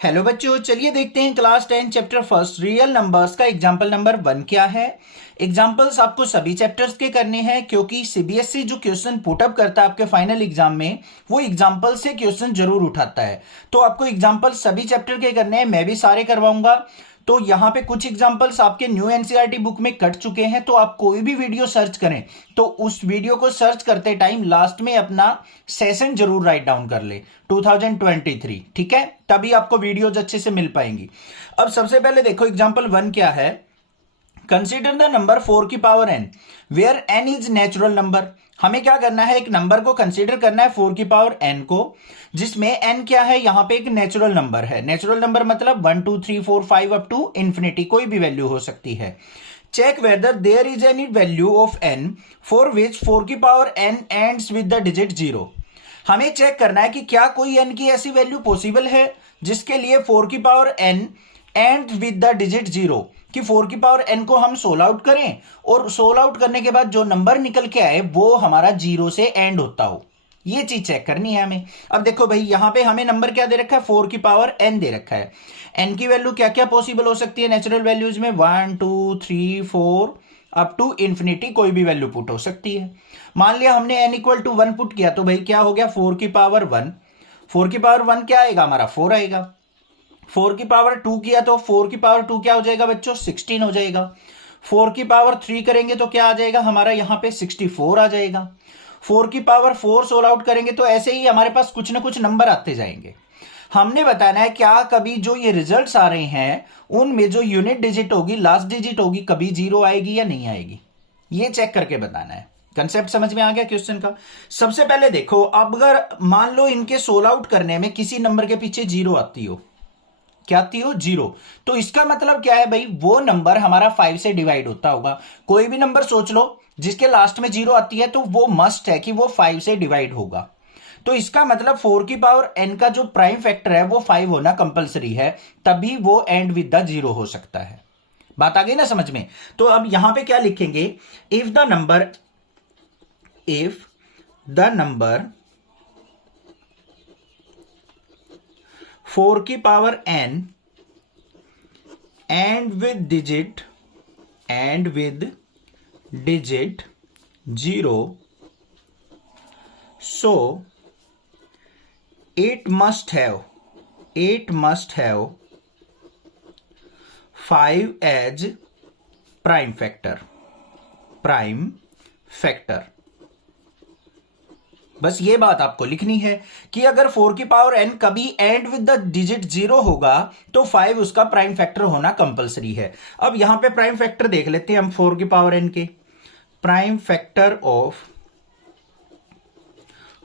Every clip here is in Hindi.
हेलो बच्चों, चलिए देखते हैं class 10 chapter first real numbers का एग्जाम्पल नंबर 1 क्या है। एग्जाम्पल्स आपको सभी चैप्टर्स के करने हैं क्योंकि सीबीएसई जो क्वेश्चन पुटअप करता है आपके फाइनल एग्जाम में वो एग्जाम्पल से क्वेश्चन जरूर उठाता है। तो आपको एग्जाम्पल सभी चैप्टर के करने हैं, मैं भी सारे करवाऊंगा। तो यहाँ पे कुछ एग्जाम्पल्स आपके न्यू एनसीईआरटी बुक में कट चुके हैं, तो आप कोई भी वीडियो सर्च करें तो उस वीडियो को सर्च करते टाइम लास्ट में अपना सेशन जरूर राइट डाउन कर ले 2023, ठीक है, तभी आपको वीडियोज अच्छे से मिल पाएंगी। अब सबसे पहले देखो एग्जाम्पल 1 क्या है। कंसिडर द नंबर 4 की power n where n is natural number. हमें क्या करना है, एक नंबर को कंसीडर करना है 4 की पावर n को, जिसमें n क्या है, यहां पे एक नेचुरल नंबर है। नेचुरल नंबर मतलब 1 2 3 4 5 अप टू इंफिनिटी, कोई भी वैल्यू हो सकती है। Check whether there is any value of n for which 4 की power n ends with the digit 0। हमें चेक करना है कि क्या कोई n की ऐसी वैल्यू पॉसिबल है जिसके लिए 4 की power n and with the digit 0, कि 4 की पावर n को हम सोल आउट करें और सोल आउट करने के बाद जो नंबर निकल के आए वो हमारा 0 से एंड होता हो। ये चीज चेक करनी है हमें। अब देखो भाई, यहां पे हमें नंबर क्या दे रखा है, 4 की पावर n दे रखा है। n की वैल्यू क्या क्या पॉसिबल हो सकती है नेचुरल वैल्यूज में, 1 2 3 4 अप टू इंफिनिटी, कोई भी वैल्यू पुट हो सकती है। मान लिया हमने n इक्वल टू 1 पुट किया तो भाई क्या हो गया, 4 की पावर 1। 4 की पावर 1 क्या आएगा हमारा, 4 आएगा। 4 की पावर 2 किया तो 4 की पावर 2 क्या हो जाएगा बच्चों, 16 हो जाएगा। 4 की पावर 3 करेंगे तो क्या आ जाएगा हमारा, यहां पे 64 आ जाएगा। 4 की पावर 4 सोल आउट करेंगे तो ऐसे ही हमारे पास कुछ ना कुछ नंबर आते जाएंगे। हमने बताना है क्या कभी जो ये रिजल्ट्स आ रहे हैं उनमें जो यूनिट डिजिट होगी, लास्ट डिजिट होगी, कभी 0 आएगी या नहीं आएगी, ये चेक करके बताना है। कंसेप्ट समझ में आ गया क्वेश्चन का। सबसे पहले देखो, अब अगर मान लो इनके सोल आउट करने में किसी नंबर के पीछे 0 आती हो, क्या आती हो, 0, तो इसका मतलब क्या है भाई, वो नंबर हमारा 5 से डिवाइड होता होगा। कोई भी नंबर सोच लो जिसके लास्ट में 0 आती है तो वो मस्ट है कि वो 5 से डिवाइड होगा। तो इसका मतलब 4 की पावर n का जो प्राइम फैक्टर है वो 5 होना कंपलसरी है, तभी वो एंड विद द 0 हो सकता है। बात आ गई ना समझ में। तो अब यहां पे क्या लिखेंगे, इफ द नंबर 4 की power n and with digit 0, so it must have 5 as prime factor। बस ये बात आपको लिखनी है कि अगर 4 की पावर n कभी एंड विद द डिजिट 0 होगा तो 5 उसका प्राइम फैक्टर होना कंपलसरी है। अब यहां पे प्राइम फैक्टर देख लेते हैं हम 4 की पावर n के। प्राइम फैक्टर ऑफ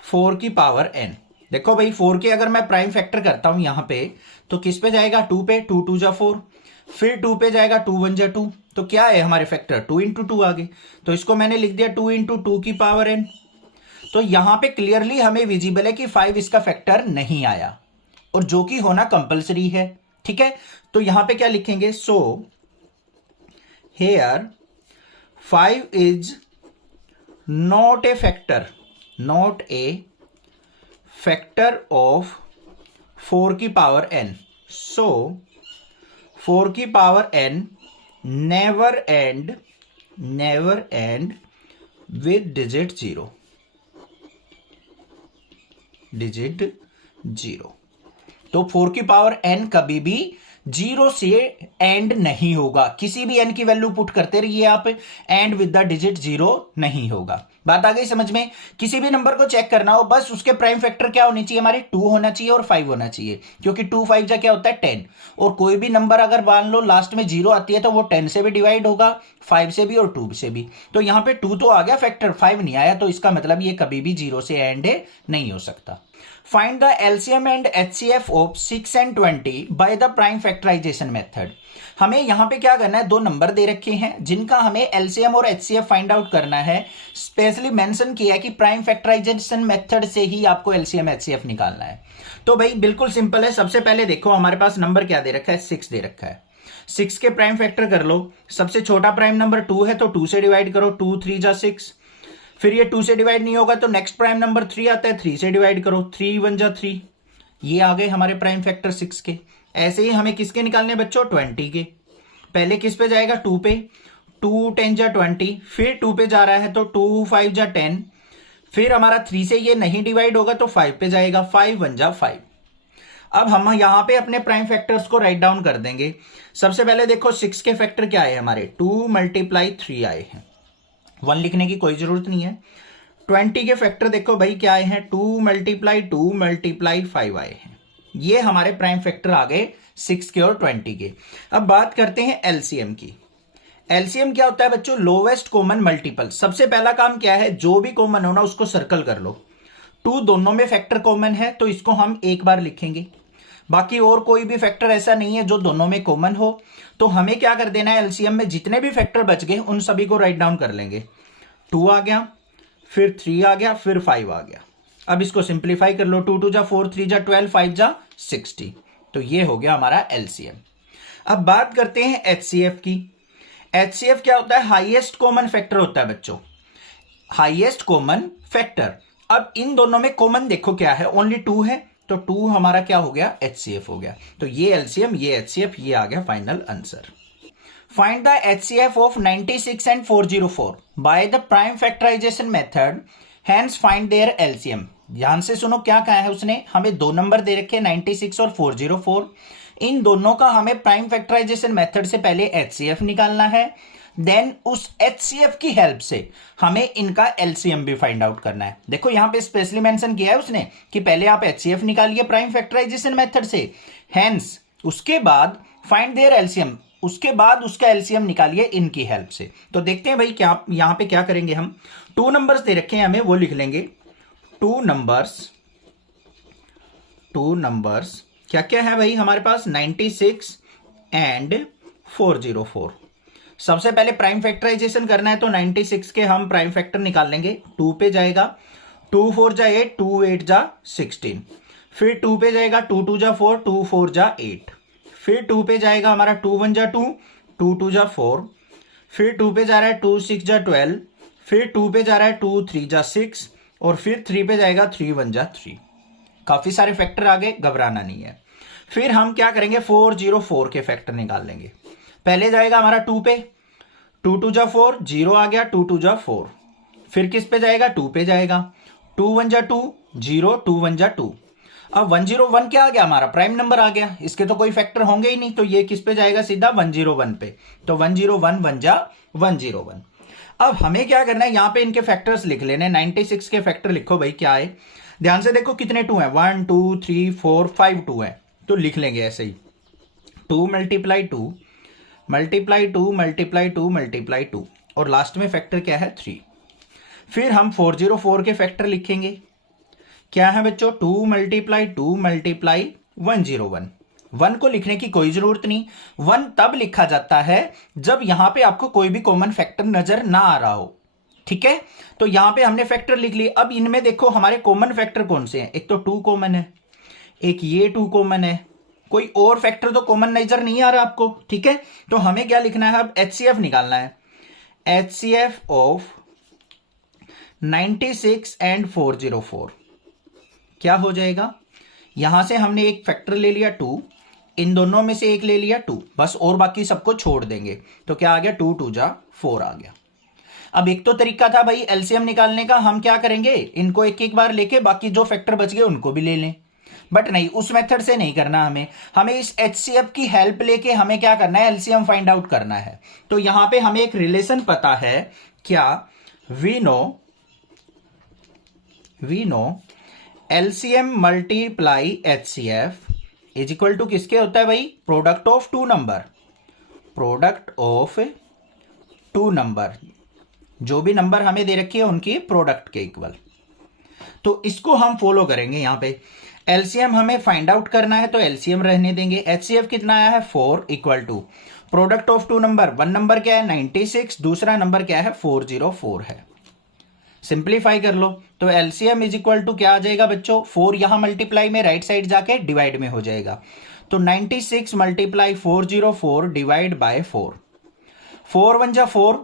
4 की पावर n, देखो भाई 4 के अगर मैं प्राइम फैक्टर करता हूं यहां पे तो किस पे जाएगा, 2 पे, 2 2 जा 4, फिर 2 पे जाएगा, 2 1 जा 2, तो क्या है हमारे फैक्टर 2 इंटू 2 आगे, तो इसको मैंने लिख दिया 2 इंटू 2 की पावर n। तो यहां पे क्लियरली हमें विजिबल है कि 5 इसका फैक्टर नहीं आया और जो कि होना कंपलसरी है, ठीक है। तो यहां पे क्या लिखेंगे, so here 5 is not a factor of 4 की पावर n, सो 4 की power n never and with digit 0। तो 4 की पावर n कभी भी 0 से एंड नहीं होगा। किसी भी n की वैल्यू पुट करते रहिए आप, एंड विद द डिजिट 0 नहीं होगा। बात आ गई समझ में। किसी भी नंबर को चेक करना हो बस उसके प्राइम फैक्टर क्या होने चाहिए, हमारे 2 होना चाहिए और 5 होना चाहिए, क्योंकि 2 5 जा क्या होता है 10, और कोई भी नंबर अगर मान लो लास्ट में 0 आती है तो वो 10 से भी डिवाइड होगा, 5 से भी और 2 से भी। तो यहां पे 2 तो आ गया फैक्टर, 5 नहीं आया, तो इसका मतलब ये कभी भी 0 से एंड नहीं हो सकता। Find the LCM and HCF of 6 and 20 by the prime factorization method। हमें यहां पे क्या करना है, दो नंबर दे रखे हैं जिनका हमें LCM और HCF फाइंड आउट करना है। स्पेशली मेंशन किया है कि प्राइम फैक्टराइजेशन मेथड से ही आपको LCM HCF निकालना है। तो भाई बिल्कुल सिंपल है। सबसे पहले देखो हमारे पास नंबर क्या दे रखा है, 6 दे रखा है। 6 के प्राइम फैक्टर कर लो। सबसे छोटा प्राइम नंबर 2 है तो 2 से डिवाइड करो, 2 3 जा 6। फिर ये 2 से डिवाइड नहीं होगा तो नेक्स्ट प्राइम नंबर 3 आता है, 3 से डिवाइड करो, 3 1 जा 3। ये आ गए हमारे प्राइम फैक्टर 6 के। ऐसे ही हमें किसके निकालने बच्चों, 20 के। पहले किस पे जाएगा, 2 पे, 2 10 जा 20, फिर 2 पे जा रहा है तो 2 5 जा 10, फिर हमारा 3 से ये नहीं डिवाइड होगा तो 5 पे जाएगा, 5 1 जा 5। अब हम यहां पे अपने प्राइम फैक्टर्स को राइट डाउन कर देंगे। सबसे पहले देखो 6 के फैक्टर क्या आए हमारे, 2 × 3 आए हैं, 1 लिखने की कोई जरूरत नहीं है। 20 के फैक्टर देखो भाई क्या आए हैं, 2 × 2 × 5 आए हैं। ये हमारे प्राइम फैक्टर आ गए 6 के और 20 के। अब बात करते हैं एलसीएम की। एलसीएम क्या होता है बच्चों, लोवेस्ट कॉमन मल्टीपल। सबसे पहला काम क्या है, जो भी कॉमन हो ना उसको सर्कल कर लो। 2 दोनों में फैक्टर कॉमन है तो इसको हम एक बार लिखेंगे, बाकी और कोई भी फैक्टर ऐसा नहीं है जो दोनों में कॉमन हो। तो हमें क्या कर देना है, एलसीएम में जितने भी फैक्टर बच गए उन सभी को राइट डाउन कर लेंगे। 2 आ गया, फिर 3 आ गया, फिर 5 आ गया। अब इसको सिंप्लीफाई कर लो, 2 2 जा 4, 3 जा 12, 5 जा 60। तो ये हो गया हमारा एलसीएम। अब बात करते हैं एचसीएफ की। एचसीएफ क्या होता है, हाईएस्ट कॉमन फैक्टर होता है बच्चों, हाईएस्ट कॉमन फैक्टर। अब इन दोनों में कॉमन देखो क्या है, ओनली 2 है, तो 2 हमारा क्या हो गया, एचसीएफ हो गया। तो ये एलसीएम, ये एचसीएफ, ये आ गया final answer. Find the HCF of 96 and 404 by the prime factorisation method, hence find their LCM. ध्यान से सुनो क्या कहा है उसने, हमें 2 नंबर दे रखे 96 और 404। इन दोनों का हमें प्राइम फैक्टराइजेशन मेथड से पहले एचसीएफ निकालना है, देन उस एचसीएफ की हेल्प से हमें इनका एलसीएम भी फाइंड आउट करना है। देखो यहां पे स्पेशली मेंशन किया है उसने कि पहले आप एचसीएफ निकालिए प्राइम फैक्टराइजेशन मेथड से, हेंस उसके बाद फाइंड देयर एलसीएम, उसके बाद उसका एलसीएम निकालिए इनकी हेल्प से। तो देखते हैं भाई क्या यहां पे क्या करेंगे हम। 2 नंबर्स दे रखे हैं हमें, वो लिख लेंगे। 2 नंबर्स क्या क्या है भाई हमारे पास, 96 एंड 404। सबसे पहले प्राइम फैक्टराइजेशन करना है तो 96 के हम प्राइम फैक्टर निकाल लेंगे। 2 पे जाएगा, 2 4 जा 8, 2 8 जा 16, फिर 2 पे जाएगा, 2 2 जा 4, 2 4 जा 8, फिर 2 पे जाएगा हमारा 2 1 जा 2, 2 2 जा 4, फिर 2 पे जा रहा है 2 6 जा 12, फिर 2 पे जा रहा है 2 3 जा 6, और फिर 3 पे जाएगा 3 1 जा 3। काफी सारे फैक्टर आ गए, घबराना नहीं है। फिर हम क्या करेंगे, 404 के फैक्टर निकाल लेंगे। पहले जाएगा हमारा 2 पे, 2 2 जा 4, 0 आ गया, 2 2 जा 4। फिर किस पे जाएगा, 2 पे जाएगा, 2 1 जा 2, 0, 2 1 जा 2। अब 101 क्या आ गया, हमारा प्राइम नंबर आ गया, इसके तो कोई फैक्टर होंगे ही नहीं, तो ये किस पे जाएगा, सीधा 101 पे। तो 101 1 जा 101। अब हमें क्या करना है, यहां पे इनके फैक्टर्स लिख लेने। 96 के फैक्टर लिखो भाई क्या है, ध्यान से देखो कितने 2 हैं, 1 2 3 4 5 2 है, तो लिख लेंगे ऐसे ही, 2 × 2 × 2 × 2 × 2, और लास्ट में फैक्टर क्या है, 3। फिर हम 404 के फैक्टर लिखेंगे, क्या है बच्चों, 2 × 2 × 101। 1 को लिखने की कोई जरूरत नहीं, 1 तब लिखा जाता है जब यहां पे आपको कोई भी कॉमन फैक्टर नजर ना आ रहा हो, ठीक है। तो यहां पे हमने फैक्टर लिख लिए। अब इनमें देखो हमारे कॉमन फैक्टर कौन से हैं, एक तो 2 कॉमन है, एक ये 2 कॉमन है, कोई और फैक्टर तो कॉमन नजर नहीं आ रहा आपको, ठीक है। तो हमें क्या लिखना है, अब एचसीएफ निकालना है। एचसीएफ ऑफ 96 एंड 404 क्या हो जाएगा, यहां से हमने एक फैक्टर ले लिया 2, इन दोनों में से एक ले लिया 2 बस, और बाकी सबको छोड़ देंगे। तो क्या आ गया, 2 2 जा 4 आ गया। अब एक तो तरीका था भाई एलसीएम निकालने का, हम क्या करेंगे, इनको एक एक बार लेके बाकी जो फैक्टर बच गए उनको भी ले लें, बट नहीं, उस मेथड से नहीं करना हमें इस एचसीएफ की हेल्प लेके हमें क्या करना है, एलसीएम फाइंड आउट करना है। तो यहां पे हमें एक रिलेशन पता है, क्या, we know LCM multiply HCF is equal to किसके होता है भाई, प्रोडक्ट ऑफ 2 नंबर, जो भी नंबर हमें दे रखी है उनकी प्रोडक्ट के इक्वल। तो इसको हम फॉलो करेंगे। यहां पे एलसीएम हमें फाइंड आउट करना है तो एलसीएम रहने देंगे। एचसीएफ कितना आया है, 4 equal to product of 2 number, 1 number क्या है 96, दूसरा नंबर क्या है 404 है। सिंप्लीफाई कर लो तो एलसीएम इज इक्वल टू क्या आ जाएगा बच्चों, 4 यहां मल्टीप्लाई में राइट साइड जाके डिवाइड में हो जाएगा। तो 96 × 404 डिवाइड बाय 4, 4 1 जा 4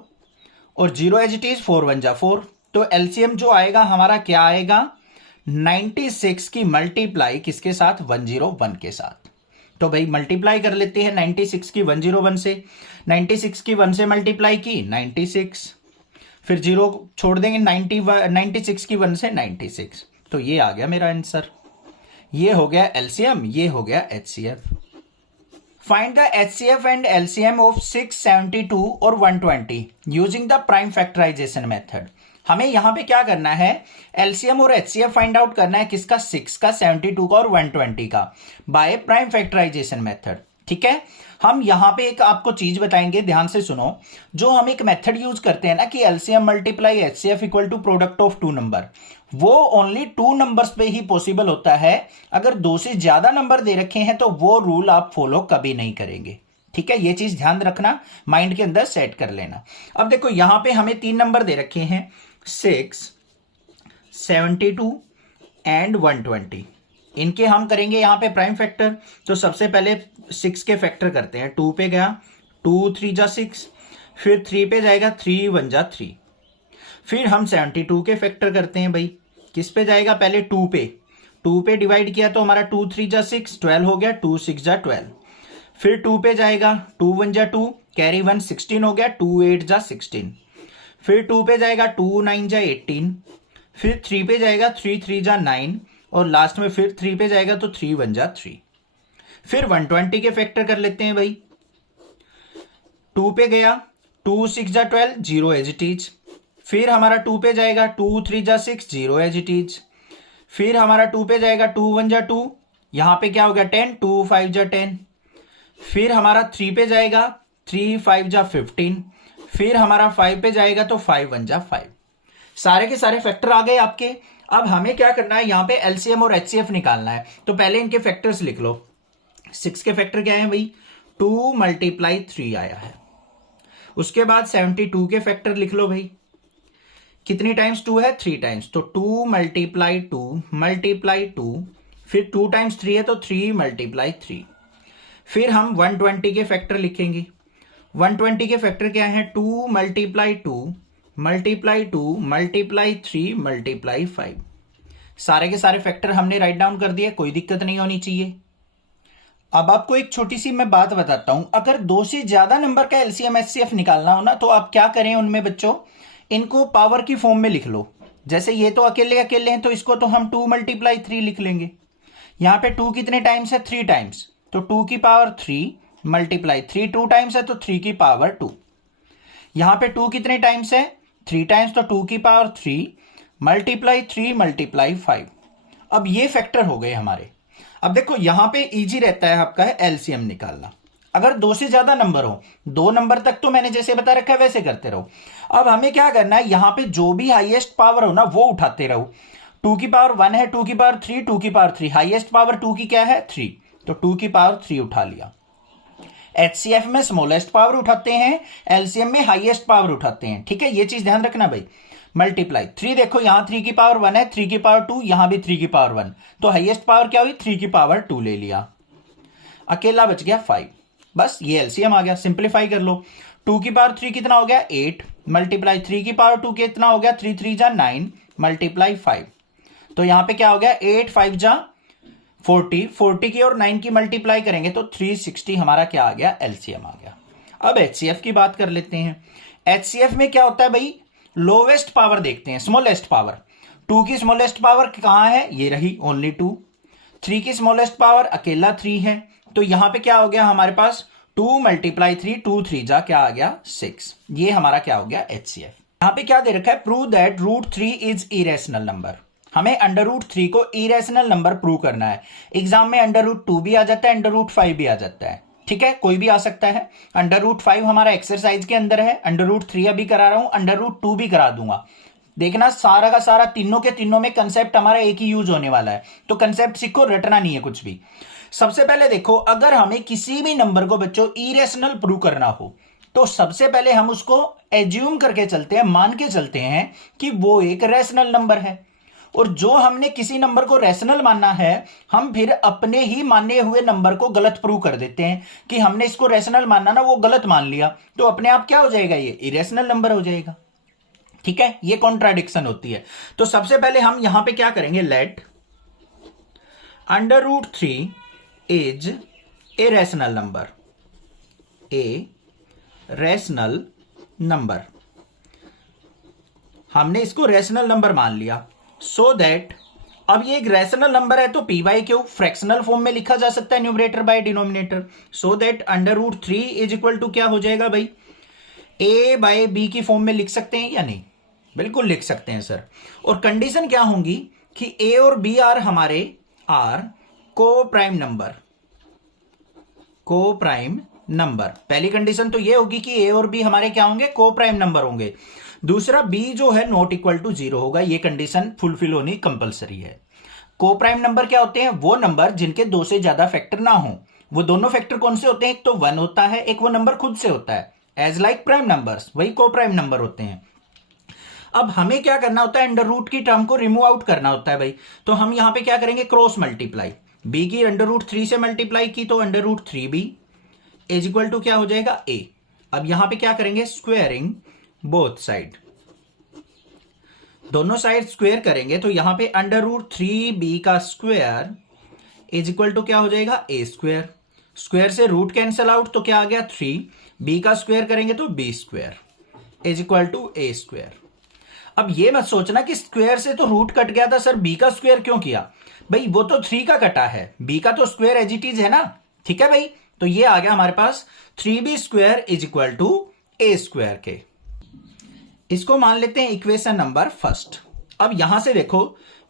और 0 एज इट इज, 4 1 जा 4। तो एलसीएम जो आएगा हमारा क्या आएगा, 96 की मल्टीप्लाई किसके साथ, 101 के साथ। तो भाई मल्टीप्लाई कर लेते हैं 96 की 101 से। 96 की 1 से मल्टीप्लाई की 96, फिर 0 छोड़ देंगे, 96 की 1 से 96। तो ये आ गया मेरा आंसर। ये हो गया एलसीएम, ये हो गया HCF. Find the HCF and LCM of 672 और 120 using the prime factorisation method. हमें यहां पे क्या करना है, एलसीएम और एचसीएफ फाइंड आउट करना है किसका, 6 का, 72 का और 120 का, बाय प्राइम फैक्टराइजेशन मेथड। ठीक है, हम यहां पे एक आपको चीज बताएंगे, ध्यान से सुनो। जो हम एक मेथड यूज करते हैं ना कि LCM multiply HCF equal to product of two number, वो ओनली टू नंबर्स पे ही पॉसिबल होता है। अगर दो से ज्यादा नंबर दे रखे हैं तो वो रूल आप फॉलो कभी नहीं करेंगे। ठीक है, ये चीज ध्यान रखना, माइंड के अंदर सेट कर लेना। अब देखो यहां पे हमें तीन नंबर दे रखे हैं, 6, 72 एंड 120। इनके हम करेंगे यहां पे प्राइम फैक्टर। तो सबसे पहले 6 के फैक्टर करते हैं। 2 पे गया, 2 3 जा 6, फिर 3 पे जाएगा, 3 1 जा 3। फिर हम 72 के फैक्टर करते हैं भाई, किस पे जाएगा, पहले 2 पे। 2 पे डिवाइड किया तो हमारा 2 3 जा 6, 12 हो गया, 2 6 जा 12। फिर 2 पे जाएगा, 2 1 जा 2, कैरी 1 16 हो गया, 2 8 जा 16। फिर 2 पे जाएगा, 2 9 जा 18। फिर 3 पे जाएगा, 3 3 जा 9, और लास्ट में फिर 3 पे जाएगा तो 3 1 जा 3। फिर 120 के फैक्टर कर लेते हैं भाई। 2 पे गया, 2 6 जा 12, 0 एज इट इज। फिर हमारा 2 पे जाएगा, 2 3 जा 6, 0 एज इट इज। फिर हमारा 2 पे जाएगा, 2 1 जा 2, यहां पे क्या हो गया 10, 2 5 जा 10। फिर हमारा 3 पे जाएगा, 3 5 जा 15। फिर हमारा 5 पे जाएगा तो 5 1 जा 5। सारे के सारे फैक्टर आ गए आपके। अब हमें क्या करना है, यहां पे एलसीएम और एचसीएफ निकालना है। तो पहले इनके फैक्टर्स लिख लो। 6 के फैक्टर क्या है भाई, 2 मल्टीप्लाई 3 आया है। उसके बाद 72 के फैक्टर लिख लो भाई, कितनी टाइम्स 2 है, 3 टाइम्स, तो 2 मल्टीप्लाई 2 मल्टीप्लाई 2। फिर 2 टाइम्स 3 है तो 3 मल्टीप्लाई 3। फिर हम 120 के फैक्टर लिखेंगे। 120 के फैक्टर क्या है, 2 मल्टीप्लाई 2 मल्टीप्लाई 2 मल्टीप्लाई 3 मल्टीप्लाई 5। सारे के सारे फैक्टर हमने राइट डाउन कर दिए, कोई दिक्कत नहीं होनी चाहिए। अब आपको एक छोटी सी मैं बात बताता हूं, अगर दो से ज्यादा नंबर का एलसीएम एचसीएफ निकालना हो ना, तो आप क्या करें उनमें बच्चों, इनको पावर की फॉर्म में लिख लो। जैसे ये तो अकेले अकेले हैं तो इसको तो हम 2 मल्टीप्लाई 3 लिख लेंगे। यहां पे 2 कितने टाइम्स है, 3 टाइम्स, तो 2 की पावर 3 मल्टीप्लाई 3 2 टाइम्स है तो 3 की पावर 2। यहां पे 2 कितने टाइम्स है, 3 टाइम्स, तो 2 की पावर 3 मल्टीप्लाई 3 मल्टीप्लाई 5। अब ये फैक्टर हो गए हमारे। अब देखो यहां पे इजी रहता है आपका एलसीएम निकालना। अगर दो से ज्यादा नंबर हो, दो नंबर तक तो मैंने जैसे बता रखा है वैसे करते रहो। अब हमें क्या करना है, यहां पे जो भी हाईएस्ट पावर हो ना वो उठाते रहो। 2 की पावर 1 है, 2 की पावर 3, 2 की पावर 3, हाईएस्ट पावर 2 की क्या है, 3, तो 2 की पावर 3 उठा लिया। एचसीएफ में स्मॉलेस्ट पावर उठाते हैं, एलसीएम में हाईएस्ट पावर उठाते हैं। ठीक है, ये चीज ध्यान रखना भाई। मल्टीप्लाई 3, देखो यहां 3 की पावर 1 है, 3 की पावर 2, यहां भी 3 की पावर 1, तो हाईएस्ट पावर क्या हुई, 3 की पावर 2 ले लिया, अकेला बच गया 5। बस ये एलसीएम आ गया। सिंप्लीफाई कर लो, 2 की पावर 3 कितना हो गया, 8 मल्टीप्लाई 3 की पावर 2 कितना हो गया, 3 3 जा 9 मल्टीप्लाई 5। तो यहां पे क्या हो गया, 8 5 जा 40, 40 की और 9 की मल्टीप्लाई करेंगे तो 360 हमारा क्या आ गया, एलसीएम आ गया। अब एचसीएफ की बात कर लेते हैं। एचसीएफ में क्या होता है भाई, लोवेस्ट पावर देखते हैं, स्मॉलेस्ट पावर। 2 की स्मॉलेस्ट पावर कहां है, ये रही ओनली 2। 3 की स्मॉलेस्ट पावर अकेला 3 है, तो यहां पे क्या हो गया हमारे पास, 2 मल्टीप्लाई 3, 2 3 जा क्या आ गया, 6। ये हमारा क्या हो गया, एचसीएफ। यहां पे क्या दे रखा है, prove that √3 is irrational number. हमें √3 को इरेशनल नंबर प्रूव करना है। एग्जाम में √2 भी आ जाता है, √5 भी आ जाता है। ठीक है, कोई भी आ सकता है। √5 हमारा एक्सरसाइज के अंदर है, √3 अभी करा रहा हूं, √2 भी करा दूंगा। देखना सारा का सारा तीनों के तीनों में कंसेप्ट हमारा एक ही यूज होने वाला है, तो कंसेप्ट सीखो, रटना नहीं है कुछ भी। सबसे पहले देखो, अगर हमें किसी भी नंबर को बच्चों इरेशनल प्रूव करना हो तो सबसे पहले हम उसको एज्यूम करके चलते हैं, मान के चलते हैं कि वो एक रैशनल नंबर है। और जो हमने किसी नंबर को रैशनल मानना है, हम फिर अपने ही माने हुए नंबर को गलत प्रूव कर देते हैं कि हमने इसको रैशनल मानना ना, वो गलत मान लिया, तो अपने आप क्या हो जाएगा, ये इरेशनल नंबर हो जाएगा। ठीक है, ये कॉन्ट्राडिक्शन होती है। तो सबसे पहले हम यहां पे क्या करेंगे, let √3 is a rational number, a rational number. हमने इसको रैशनल नंबर मान लिया। सो दैट अब ये एक रैशनल नंबर है तो p by Q fractional form में लिखा जा सकता है, numerator by denominator. So that √3 is equal to क्या हो जाएगा भाई, a बाय b की फॉर्म में लिख सकते हैं या नहीं? बिल्कुल लिख सकते हैं सर। और कंडीशन क्या होंगी कि a और b आर हमारे आर को प्राइम नंबर, को प्राइम नंबर। पहली कंडीशन तो ये होगी कि a और b हमारे क्या होंगे, को प्राइम नंबर होंगे। दूसरा b जो है नॉट इक्वल टू 0 होगा। ये कंडीशन फुलफिल होनी कंपलसरी है। को प्राइम नंबर क्या होते हैं, वो नंबर जिनके दो से ज्यादा फैक्टर ना हो। वो दोनों फैक्टर कौन से होते हैं, एक तो 1 होता है, एक वो नंबर खुद से होता है, एज लाइक प्राइम नंबर्स, वही को प्राइम नंबर होते हैं। अब हमें क्या करना होता है, अंडर रूट की टर्म को रिमूव आउट करना होता है भाई। तो हम यहां पे क्या करेंगे, क्रॉस मल्टीप्लाई। b की √3 से मल्टीप्लाई की तो √3b इज इक्वल टू क्या हो जाएगा, a। अब यहां पे क्या करेंगे, स्क्वेयरिंग बोथ साइड, दोनों साइड स्क्वेयर करेंगे तो यहां पे √3b का स्क्वेयर इज इक्वल टू क्या हो जाएगा, a स्क्वेयर। स्क्वेयर से रूट कैंसिल आउट तो क्या आ गया 3, b का स्क्वेयर करेंगे तो b square is equal to a square. अब ये मत सोचना कि स्क्वेयर से तो रूट कट गया था सर, b का स्क्वेयर क्यों किया, भाई वो तो 3 का कटा है, b का तो स्क्वेयर एज इट इज है ना। ठीक है भाई, तो ये आ गया हमारे पास 3b square is equal to a square के। इसको मान लेते हैं इक्वेशन नंबर फर्स्ट। अब यहां से देखो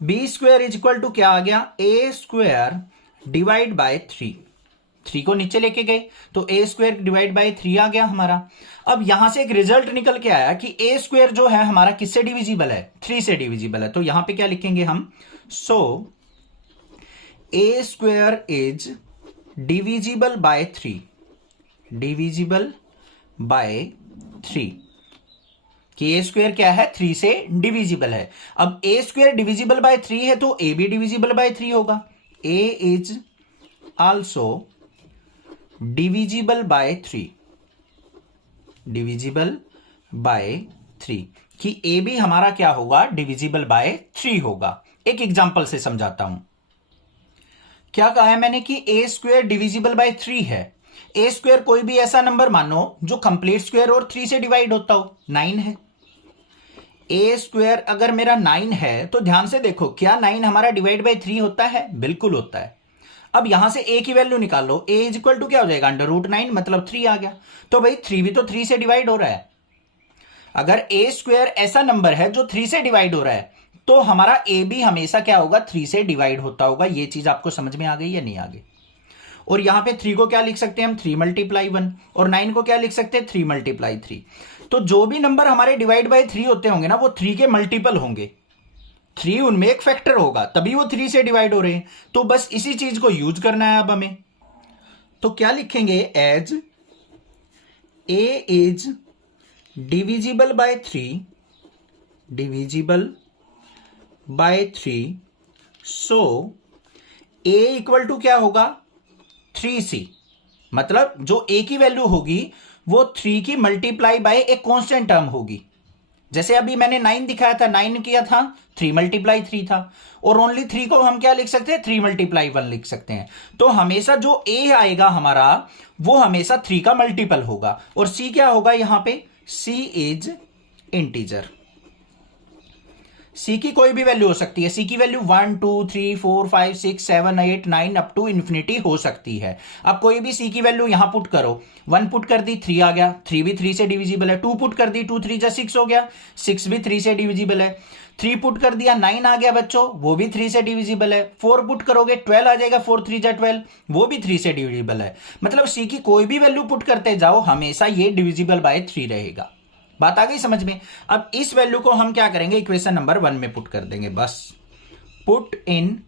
b square is equal to क्या आ गया, a स्क्वेयर डिवाइड बाय 3 को नीचे लेके गए तो a स्क्वेयर डिवाइड बाय 3 आ गया हमारा। अब यहां से एक रिजल्ट निकल के आया कि a स्क्वेयर जो है हमारा किससे डिविजिबल है, 3 से डिविजिबल है। तो यहां पे क्या लिखेंगे हम, सो a square is divisible by 3, divisible by 3 कि a स्क्वेयर क्या है, 3 से डिविजिबल है। अब a स्क्वेयर डिविजिबल बाय 3 है तो a भी डिविजिबल बाय 3 होगा। a is also divisible by 3, divisible by 3 कि a भी हमारा क्या होगा, डिविजिबल बाय 3 होगा। एक एग्जांपल से समझाता हूं। क्या कहा है मैंने कि a स्क्वेयर डिविजिबल बाय 3 है। a स्क्वेयर कोई भी ऐसा नंबर मानो जो कंप्लीट स्क्वेयर और 3 से डिवाइड होता हो, 9 है। a स्क्वेयर अगर मेरा 9 है तो ध्यान से देखो, क्या 9 हमारा डिवाइड बाय 3 होता है, बिल्कुल होता है। अब यहां से a की वैल्यू निकालो, a इज इक्वल टू क्या हो जाएगा, √9 मतलब 3 आ गया। तो भाई 3 भी तो 3 से डिवाइड हो रहा है। अगर a स्क्वेयर ऐसा नंबर है जो 3 से डिवाइड हो रहा है तो हमारा a भी हमेशा क्या होगा, 3 से डिवाइड होता होगा। ये चीज आपको समझ में आ गई या नहीं आ गई? और यहां पे 3 को क्या लिख सकते हैं हम, 3 × 1 और 9 को क्या लिख सकते हैं, 3 × 3। तो जो भी नंबर हमारे डिवाइड बाय 3 होते होंगे ना, वो 3 के मल्टीपल होंगे। 3 उनमें एक फैक्टर होगा, तभी वो 3 से डिवाइड हो रहे हैं। तो बस इसी चीज को यूज करना है अब हमें। तो क्या लिखेंगे, as a is divisible by 3, divisible by 3, so a equal to क्या होगा, 3c। मतलब जो a की वैल्यू होगी वो 3 की मल्टीप्लाई बाय एक कांस्टेंट टर्म होगी। जैसे अभी मैंने 9 दिखाया था, 9 किया था 3 × 3 था, और ओनली 3 को हम क्या लिख सकते हैं, 3 × 1 लिख सकते हैं। तो हमेशा जो a आएगा हमारा वो हमेशा 3 का मल्टीपल होगा। और c क्या होगा यहां पे, c इज इंटीजर। c की कोई भी वैल्यू हो सकती है। c की वैल्यू 1 2 3 4 5 6 7 8 9 अप टू इन्फिनिटी हो सकती है। अब कोई भी c की वैल्यू यहां पुट करो, 1 पुट कर दी 3 आ गया, 3 भी 3 से डिविजिबल है। 2 पुट कर दी, 2 3 6 हो गया, 6 भी 3 से डिविजिबल है। 3 पुट कर दिया, 9 आ गया बच्चों, वो भी 3 से डिविजिबल है। 4 पुट करोगे 12 आ जाएगा, 4 3 12, वो भी 3 से डिविजिबल है। मतलब c की कोई भी वैल्यू पुट करते जाओ, हमेशा ये डिविजिबल बाय 3 रहेगा। बात आ गई समझ में? अब इस वैल्यू को हम क्या करेंगे, इक्वेशन नंबर 1 में पुट कर देंगे। बस पुट इन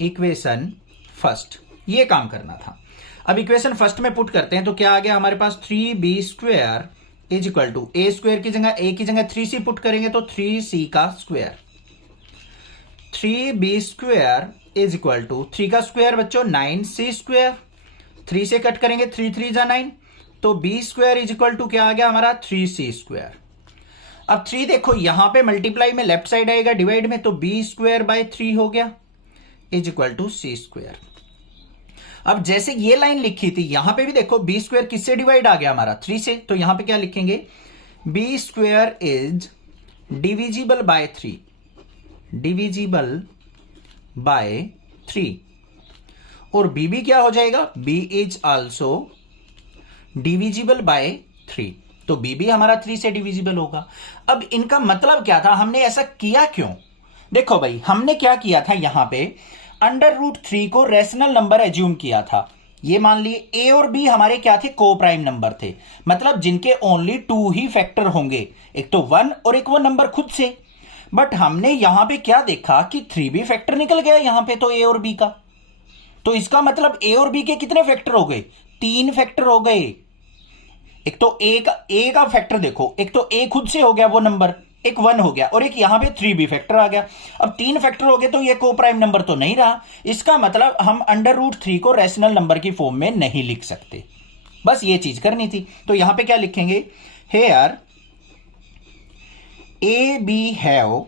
इक्वेशन फर्स्ट, ये काम करना था। अब इक्वेशन फर्स्ट में पुट करते हैं तो क्या आ गया हमारे पास, 3b square is equal to a square की जगह a की जगह 3c पुट करेंगे तो 3c का square, 3b square is equal to 3 का स्क्वेयर बच्चों 9c स्क्वेयर, 3 से कट करेंगे 3 3 जा 9, तो b square is equal to क्या आ गया हमारा, 3c स्क्वेयर। अब 3 देखो यहां पे मल्टीप्लाई में लेफ्ट साइड आएगा डिवाइड में, तो बी स्क्वायर बाय 3 हो गया is equal to C square. अब जैसे ये लाइन लिखी थी यहां पे भी देखो बी स्क्वायर किससे डिवाइड आ गया हमारा 3 से, तो यहां पे क्या लिखेंगे B square is divisible by 3, divisible by 3, और बी भी क्या हो जाएगा B is also divisible by 3, तो बी भी हमारा 3 से डिविजिबल होगा। अब इनका मतलब क्या था, हमने ऐसा किया क्यों? देखो भाई हमने क्या किया था, यहां पे अंडर रूट 3 को रेशनल नंबर एज्यूम किया था। ये मान लिए ए और बी हमारे क्या थे, को प्राइम नंबर थे, मतलब जिनके ओनली 2 ही फैक्टर होंगे, एक तो 1 और एक वो नंबर खुद से। बट हमने यहां पे क्या देखा कि 3 भी फैक्टर निकल गया यहां पे तो ए और बी का, तो इसका मतलब ए और बी के कितने फैक्टर हो गए, 3 फैक्टर हो गए। एक तो ए का फैक्टर देखो, एक तो ए खुद से हो गया वो नंबर, एक 1 हो गया, और एक यहां पे 3 भी फैक्टर आ गया। अब 3 फैक्टर हो गए तो ये को प्राइम नंबर तो नहीं रहा, इसका मतलब हम अंडर रूट 3 को रेशनल नंबर की फॉर्म में नहीं लिख सकते। बस ये चीज करनी थी, तो यहां पे क्या लिखेंगे, here A B have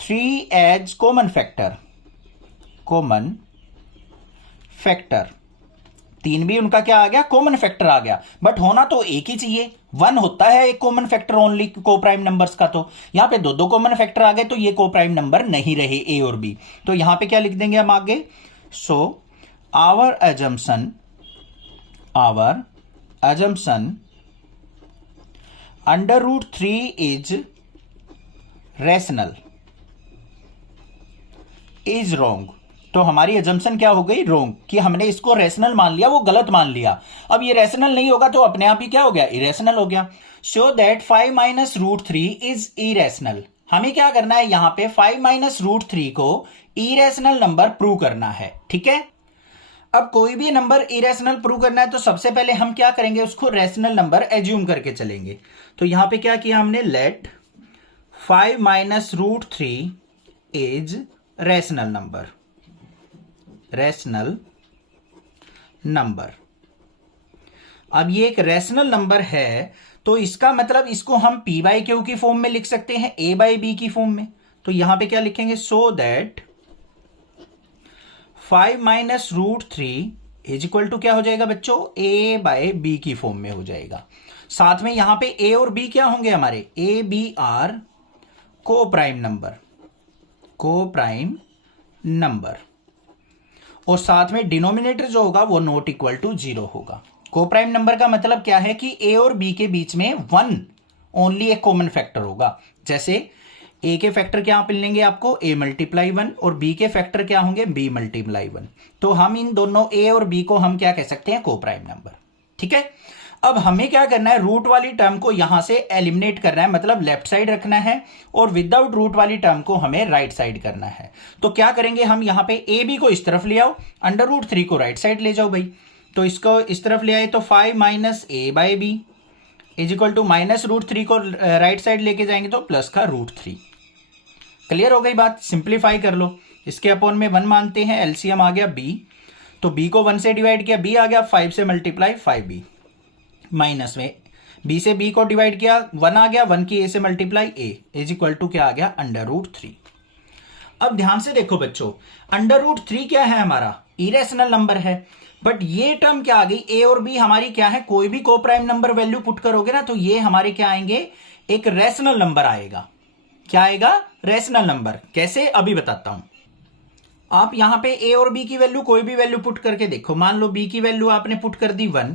3 as common factor, common factor, 3 भी उनका क्या आ गया, कॉमन फैक्टर आ गया। बट होना तो एक ही चाहिए, 1 होता है एक कॉमन फैक्टर ओनली को प्राइम नंबर्स का, तो यहां पे दो कॉमन फैक्टर आ गए, तो ये को प्राइम नंबर नहीं रहे ए और बी। तो यहां पे क्या लिख देंगे हम आगे, so our assumption under root 3 is rational is wrong. तो हमारी एजम्पशन क्या हो गई, रॉन्ग, कि हमने इसको रेशनल मान लिया, वो गलत मान लिया। अब ये रेशनल नहीं होगा तो अपने आप ही क्या हो गया, इरेशनल हो गया। So that 5 minus root 3 is irrational. हमें क्या करना है, यहां पे 5 माइनस रूट 3 को इरेशनल नंबर प्रूव करना है, ठीक है। अब कोई भी नंबर इरेशनल प्रूव करना है तो सबसे पहले हम क्या करेंगे, उसको रेशनल नंबर एज्यूम करके चलेंगे। तो यहां पे क्या किया हमने, let 5 minus root 3 is rational number, rational number. अब ये एक रेशनल नंबर है तो इसका मतलब इसको हम p बाई क्यू की फॉर्म में लिख सकते हैं, a बाई बी की फॉर्म में। तो यहां पे क्या लिखेंगे, so that 5 minus root 3 is equal to क्या हो जाएगा बच्चों, a बाई बी की फॉर्म में हो जाएगा। साथ में यहां पे a और b क्या होंगे हमारे, a b आर को प्राइम नंबर, को प्राइम नंबर, और साथ में डिनोमिनेटर जो होगा वो नॉट इक्वल टू 0 होगा। को प्राइम नंबर का मतलब क्या है कि ए और बी के बीच में 1 ओनली एक कॉमन फैक्टर होगा। जैसे ए के फैक्टर क्या मिलेंगे आपको, a मल्टीप्लाई 1, और b के फैक्टर क्या होंगे, b मल्टीप्लाई 1। तो हम इन दोनों a और b को हम क्या कह सकते हैं, को प्राइम नंबर, ठीक है। अब हमें क्या करना है, रूट वाली टर्म को यहां से एलिमिनेट करना है, मतलब लेफ्ट साइड रखना है, और विदाउट रूट वाली टर्म को हमें राइट साइड करना है। तो क्या करेंगे हम, यहां पे ए बी को इस तरफ ले आओ, अंडर रूट 3 को राइट साइड ले जाओ भाई। तो इसको इस तरफ ले आए तो 5 minus A by B is equal to minus root 3 को राइट साइड लेके जाएंगे तो प्लस का रूट 3। क्लियर हो गई बात, सिंप्लीफाई कर लो। इसके अपॉन में 1 मानते हैं, एलसीएम आ गया b, तो b को 1 से डिवाइड किया, b आ गया 5 से मल्टीप्लाई 5b, माइनस में b से b को डिवाइड किया 1 आ गया, 1 की a से multiply a is equal to क्या आ गया, अंडर रूट 3। अब ध्यान से देखो बच्चों, अंडर रूट 3 क्या है हमारा, इरेशनल नंबर है। बट ये टर्म क्या आ गई, a और b हमारी क्या है, कोई भी को प्राइम नंबर वैल्यू पुट करोगे ना तो ये हमारे क्या आएंगे, एक रेशनल नंबर आएगा। क्या आएगा, रेशनल नंबर। कैसे, अभी बताता हूं। आप यहां पे a और b की वैल्यू कोई भी वैल्यू पुट करके देखो। मान लो b की वैल्यू आपने पुट कर दी 1,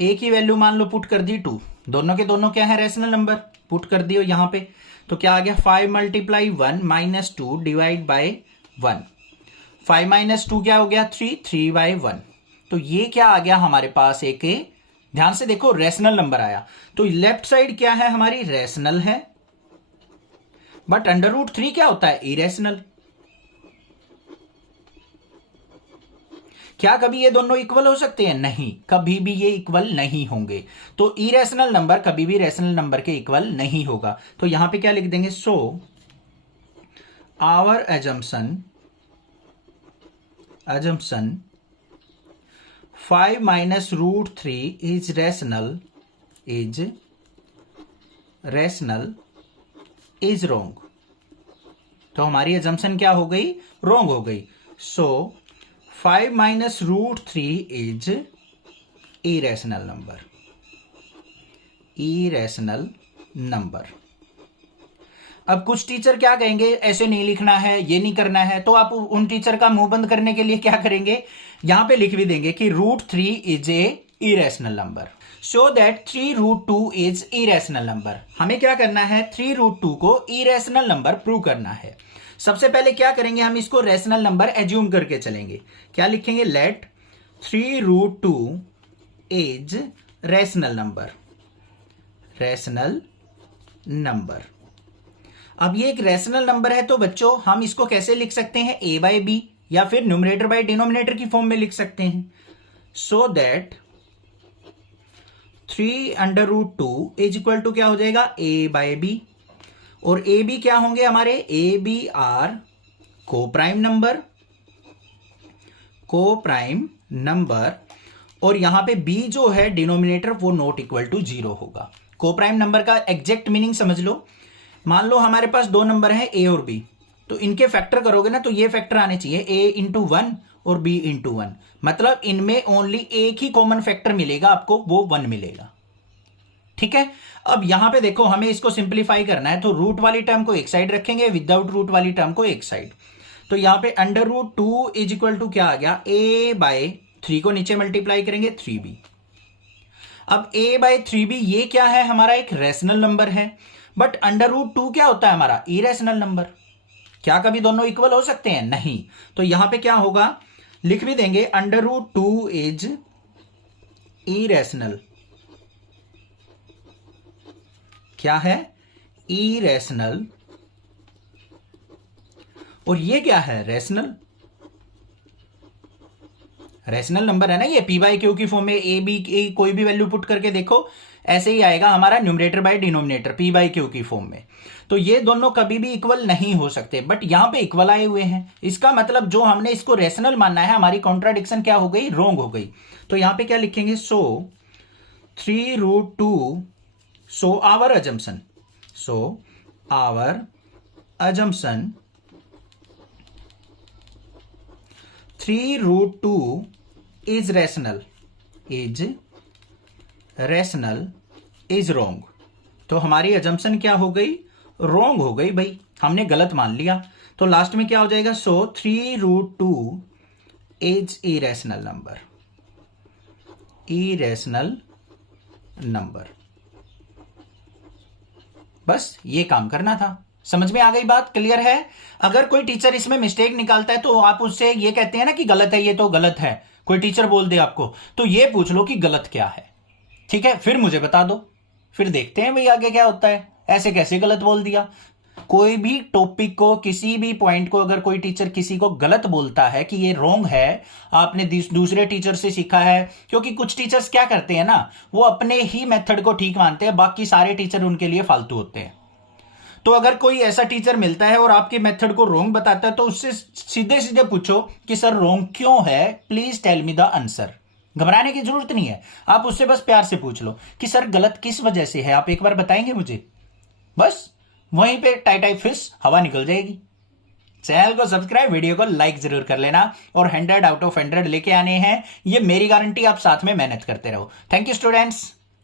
a की वैल्यू मान लो पुट कर दी 2, दोनों के दोनों क्या है, रेशनल नंबर, पुट कर दियो यहां पे। तो क्या आ गया, 5 multiply 1 minus 2 divide by 1, 5 minus 2 क्या हो गया, 3 बाई 1। तो ये क्या आ गया हमारे पास, एक, ध्यान से देखो, रेशनल नंबर आया। तो लेफ्ट साइड क्या है हमारी, रेशनल है, बट अंडर रूट 3 क्या होता है, इरेशनल। क्या कभी ये दोनों इक्वल हो सकते हैं, नहीं, कभी भी ये इक्वल नहीं होंगे। तो इरेशनल नंबर कभी भी रेशनल नंबर के इक्वल नहीं होगा। तो यहां पे क्या लिख देंगे, so our assumption 5 minus root 3 is rational rational is wrong. तो हमारी अजम्पशन क्या हो गई? रॉन्ग हो गई। So 5 minus root 3 is irrational number. Irrational number. अब कुछ टीचर क्या कहेंगे, ऐसे नहीं लिखना है, ये नहीं करना है, तो आप उन टीचर का मुंह बंद करने के लिए क्या करेंगे, यहां पे लिख भी देंगे कि root 3 is a irrational number. Show that 3 root 2 is irrational number. हमें क्या करना है, 3 रूट 2 को इरेशनल नंबर प्रूव करना है। सबसे पहले क्या करेंगे, हम इसको रेशनल नंबर एज्यूम करके चलेंगे। क्या लिखेंगे, let 3 root 2 is rational number. Rational number. अब ये एक रेशनल नंबर है, तो बच्चों हम इसको कैसे लिख सकते हैं, a बाय b, या फिर न्यूमरेटर बाय डिनोमिनेटर की फॉर्म में लिख सकते हैं। So that 3 under root 2 is equal to क्या हो जाएगा, a बाय b। और ए बी क्या होंगे हमारे, ए बी आर को प्राइम नंबर, को प्राइम नंबर। और यहां पे b जो है डिनोमिनेटर, वो नॉट इक्वल टू 0 होगा। को प्राइम नंबर का एग्जैक्ट मीनिंग समझ लो। मान लो हमारे पास दो नंबर हैं a और b, तो इनके फैक्टर करोगे ना, तो ये फैक्टर आने चाहिए a इंटू 1 और b इंटू 1। मतलब इनमें ओनली एक ही कॉमन फैक्टर मिलेगा आपको, वो 1 मिलेगा। ठीक है। अब यहां पे देखो, हमें इसको सिंप्लीफाई करना है, तो रूट वाली टर्म को एक साइड रखेंगे, विदाउट रूट वाली टर्म को एक साइड। तो यहां पे under root 2 is equal to क्या आ गया, a बाय 3 को नीचे मल्टीप्लाई करेंगे 3b। अब a बाय 3b ये क्या है, हमारा एक रेशनल नंबर है। बट अंडर रूट 2 क्या होता है हमारा, इरेशनल नंबर। क्या कभी दोनों इक्वल हो सकते हैं? नहीं। तो यहां पे क्या होगा, लिख भी देंगे अंडर रूट 2 इज इरेशनल। क्या है, इरेशनल। और ये क्या है, रेशनल। रेशनल नंबर है ना ये, पी बाई क्यू की फॉर्म में ए बी कोई भी वैल्यू पुट करके देखो, ऐसे ही आएगा हमारा numerator by denominator, P by Q की फॉर्म में। तो ये दोनों कभी भी इक्वल नहीं हो सकते, बट यहां पे इक्वल आए हुए हैं। इसका मतलब जो हमने इसको रेशनल मानना है, हमारी कॉन्ट्राडिक्शन क्या हो गई, रॉन्ग हो गई। तो यहां पे क्या लिखेंगे, so 3 root 2, so our assumption, so our assumption 3 root 2 is rational, is rational is wrong. तो हमारी अजम्पशन क्या हो गई, रॉन्ग हो गई भाई, हमने गलत मान लिया। तो लास्ट में क्या हो जाएगा, so 3 root 2 is irrational number. Irrational number. बस ये काम करना था। समझ में आ गई बात, क्लियर है? अगर कोई टीचर इसमें मिस्टेक निकालता है, तो आप उससे ये कहते हैं ना कि गलत है, ये तो गलत है, कोई टीचर बोल दे आपको, तो ये पूछ लो कि गलत क्या है। ठीक है, फिर मुझे बता दो, फिर देखते हैं भाई आगे क्या होता है। ऐसे कैसे गलत बोल दिया? कोई भी टॉपिक को, किसी भी पॉइंट को अगर कोई टीचर किसी को गलत बोलता है कि ये रॉन्ग है, आपने दूसरे टीचर से सीखा है, क्योंकि कुछ टीचर्स क्या करते हैं ना, वो अपने ही मेथड को ठीक मानते हैं, बाकी सारे टीचर उनके लिए फालतू होते हैं। तो अगर कोई ऐसा टीचर मिलता है और आपके मेथड को रॉन्ग बताता है, तो उससे सीधे सीधे पूछो कि सर रॉन्ग क्यों है, please tell me the answer. घबराने की जरूरत नहीं है, आप उससे बस प्यार से पूछ लो कि सर गलत किस वजह से है, आप एक बार बताएंगे मुझे। बस वहीं पे टाई टाई फिश हवा निकल जाएगी। चैनल को सब्सक्राइब, वीडियो को लाइक जरूर कर लेना, और 100 आउट ऑफ 100 लेके आने हैं, ये मेरी गारंटी। आप साथ में मेहनत करते रहो। Thank you students.